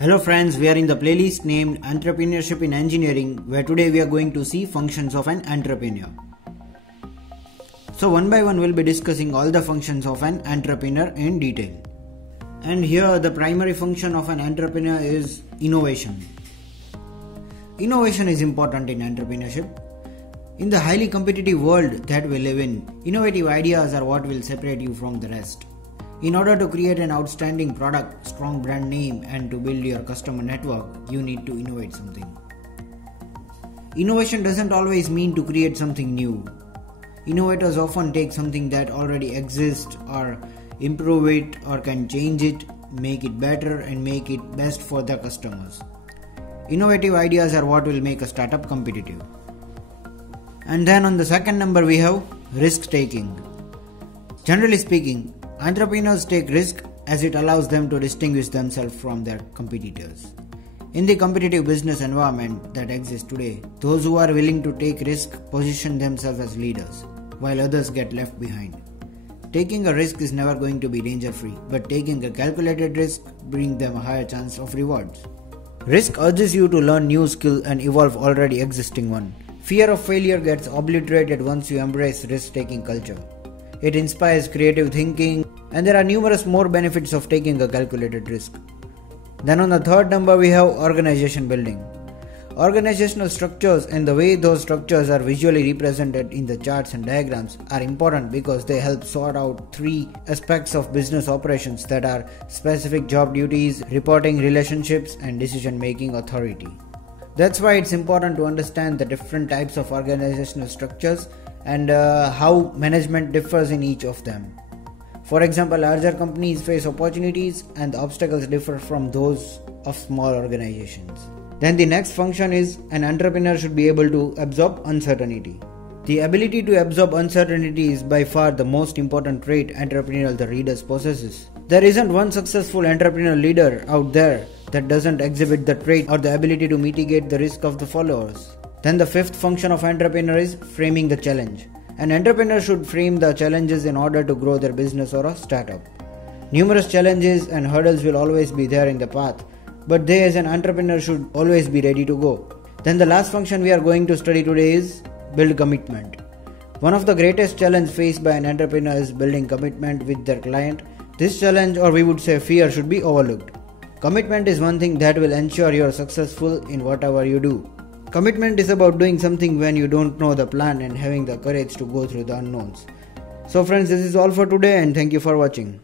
Hello friends, we are in the playlist named Entrepreneurship in Engineering, where today we are going to see functions of an entrepreneur. So one by one we'll be discussing all the functions of an entrepreneur in detail. And here the primary function of an entrepreneur is innovation. Innovation is important in entrepreneurship. In the highly competitive world that we live in, innovative ideas are what will separate you from the rest. In order to create an outstanding product, strong brand name, and to build your customer network, you need to innovate something. Innovation doesn't always mean to create something new. Innovators often take something that already exists or improve it or can change it, make it better and make it best for their customers. Innovative ideas are what will make a startup competitive. And then on the second number we have risk taking. Generally speaking, entrepreneurs take risk as it allows them to distinguish themselves from their competitors. In the competitive business environment that exists today, those who are willing to take risk position themselves as leaders, while others get left behind. Taking a risk is never going to be danger-free, but taking a calculated risk brings them a higher chance of rewards. Risk urges you to learn new skill and evolve already existing one. Fear of failure gets obliterated once you embrace risk-taking culture. It inspires creative thinking, and there are numerous more benefits of taking a calculated risk. Then on the third number we have organization building. Organizational structures and the way those structures are visually represented in the charts and diagrams are important because they help sort out three aspects of business operations that are specific job duties, reporting relationships, and decision-making authority. That's why it's important to understand the different types of organizational structures and how management differs in each of them. For example, larger companies face opportunities and the obstacles differ from those of small organizations. Then the next function is an entrepreneur should be able to absorb uncertainty. The ability to absorb uncertainty is by far the most important trait entrepreneurial the readers possesses. There isn't one successful entrepreneurial leader out there that doesn't exhibit the trait or the ability to mitigate the risk of the followers. Then the fifth function of entrepreneur is framing the challenge. An entrepreneur should frame the challenges in order to grow their business or a startup. Numerous challenges and hurdles will always be there in the path, but they as an entrepreneur should always be ready to go. Then the last function we are going to study today is build commitment. One of the greatest challenges faced by an entrepreneur is building commitment with their client. This challenge, or we would say fear, should be overlooked. Commitment is one thing that will ensure you are successful in whatever you do. Commitment is about doing something when you don't know the plan and having the courage to go through the unknowns. So friends, this is all for today and thank you for watching.